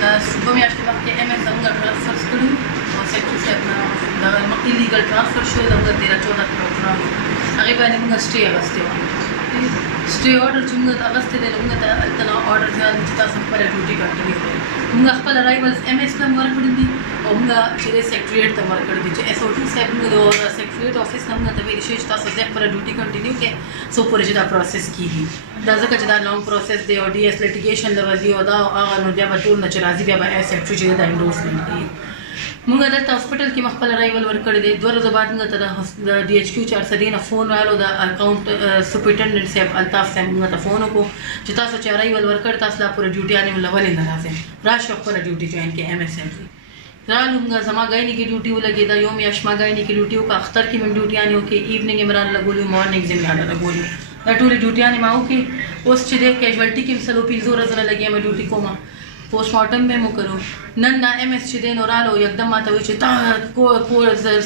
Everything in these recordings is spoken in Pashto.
صوبه میاشتې مخکې ایم ایس زموږ ټرانسفر کړي او سیکرټري صاحب نه دغه ایلیګل ټرانسفر شوی زموږ 13-14 پروګرام هغې باندې موږ سټې اخیستې وه سټې آرډر چې موږ اخیستی دی نو موږ ته هلته نه آرډر شوی دی چې تاسو خپله ډیوټي کنټینیو کړئ موږ خپل رایولز ایم ایس ته هم ورکړي دي او موږ چې دی سیکرټریټ ته هم ورکړي دي چې ایس او ټي صاحب موږ د سیکرټریټ آفس نه موږ ته ویلي شوي چې تاسو ځای خپله ډیوټي کنټینیو کړئ څو پورې چې دا پروسس کېږي دا ځکه چې دا لانګ پروسس دی او ډي ایس لیټیګیشن له وځي او دا هغه نو بیا به ټول نه چې راځي بیا به سیکرټري چې دی دا انډورسمنټ کوي موږ دلته هاسپټل کې خپل رایول ورکړی دی 2 ورځې بعد موږ ته د ډي ایچ کیو 400 نه فون راغلو د اکاونټ سپرنټنډنټ صاحب الطاف صاحب موږ ته فون وکړو چې تاسو چې رایول ورکړ تاسو لا پوره ډیوټیانې ولې نه راځئ راشئ خپله ډیوټي جوین کړئ ایم ایس ایم رالو موږ زما ګاینې کې ډیوټي ولګېده یو میاشت ما ګاینې کې ډیوټي وکړه اختر کې مې ډیوټیانې وکړې ایوننګ یې مې رانه لګولي مارننګ یې مې رانه لګولي دا ټولې ډیوټیانې ما وکړې اوس چې دی کیژوالټي کې مې 150 ورځې لګیا مې ډیوټي کوم پوسټ مارټم به مو کړو نن دا ایم ایس چې دی نو رالو یکدم ماته وایي چې تا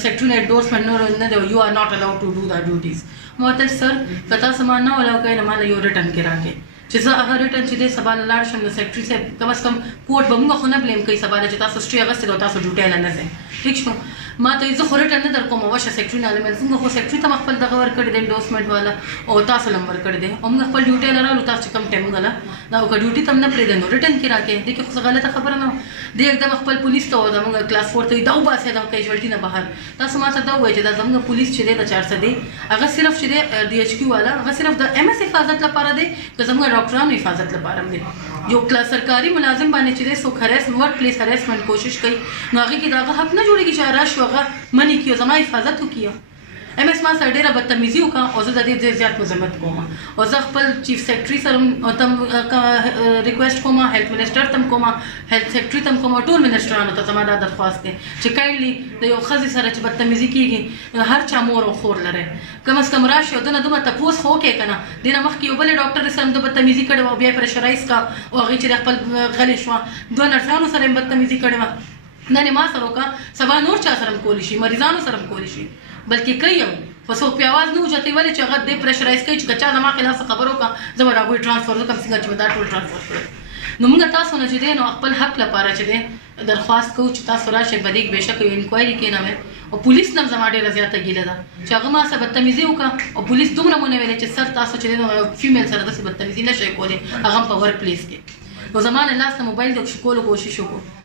سیکرټري نه انډورسمنټ نه دی یو آر ناٹ الاؤډ ټو ډو دا ډیوټیز ما ورته سر که تاسو ما نه ولاو کوئ نو ماله یو ریټن کې راکړئ چې زه هغه ریټن چې دی سبا لاړ شم نو سیکرټري صاحب کم از کم کوټ به موږ خو نه بلیم کوي سبا چې تاسو سټې اخیستې ده او تاسو ډیوټۍ له نه ځئ ټیک شو ما ته زه خو ریټن نه در کوم وشه سیکرټري نه عالم څنګه خو سیکرټري ته خپل دغه ورکړی دی انډورسمنټ والا او تاسو له هم ورکړی دی او موږ خپل ډیوټۍ له راغلو تاسو چې کم ټایم موږ له دا که ډیوټي ته هم نه پرېږدی نو ریټن کې راکړئ دې کې خو څه غلطه خبره نه وه دی एकदम خپل پولیس ته د موږ کلاس 4 ته دا وباسئ دا کیژوالټي نه بهر تاسو ما ته دا ووایئ چې دا زموږ پولیس چې دی د 400 دی هغه صرف چې دی ډي ایچ کیو والا هغه صرف د ایم ایس حفاظت لپاره دی که زموږ ډاکټرانو حفاظت لپاره هم دی یو سرکاري ملازم باندې چې دی څوک ورک پلیس هریسمنټ کوشش کوي نو هغې کې د هغه حق نه جوړېږي چې راشي هغه منې کړي او زما حفاظت وکړي ایم ایس ما سره ډېره بدتمیزي وکړه او زه د دې ډېر زیات مذمت کوم او زه خپل چیف سیکرټري سره ته ریکویسټ کوم هیلث منسټر ته هم کوم هیلث سیکرټري ته هم کوم ټول منسټرانو ته زما دا درخواست دی چې کایندلي د یو ښځې سره چې بدتمیزي کېږي هر چا مور او خور لرئ کم از کم راشي او دنه دومره تپوس خو وکړئ که نه دې نه مخکې یو بلې ډاکټر سره هم د بدتمیزي کړې وه او بیا یې پرشرایز کړه او هغې چې د خپل غلې شوه 2 نرسانو سره یې بدتمیزي کړې وه نن یې ما سره وکړه سبا نور چا سره هم کولی شي مریضانو سره هم کولی شي بلکې کوي هم په څوک پې اواز نه اوچتوي ولې چې هغه دې پرشرایز کوي چې که چا زما خلاف څه خبره وکړه زه به د هغوی ټرانسفر وکړم څنګه چې به دا ټول ټرانسفر کړی نو موږ تاسو نه چې دی نو خپل حق لپاره چې دی درخواست کوو چې تاسو راشئ په دې کې بېشکه یو انکوایري کېنوئ او پولیس نه هم زما ډېره زیاته ګیله ده چې هغه ما سره بدتمیزي وکړه او پولیس دومره مو نه ویلی چې سر تاسو چې دی نو فیمیل سره داسې بدتمیزي نه شئ کولی هغه هم په ورک پلیس کې نو زما نه لاس ته موبایل د کولو کوشش وکړو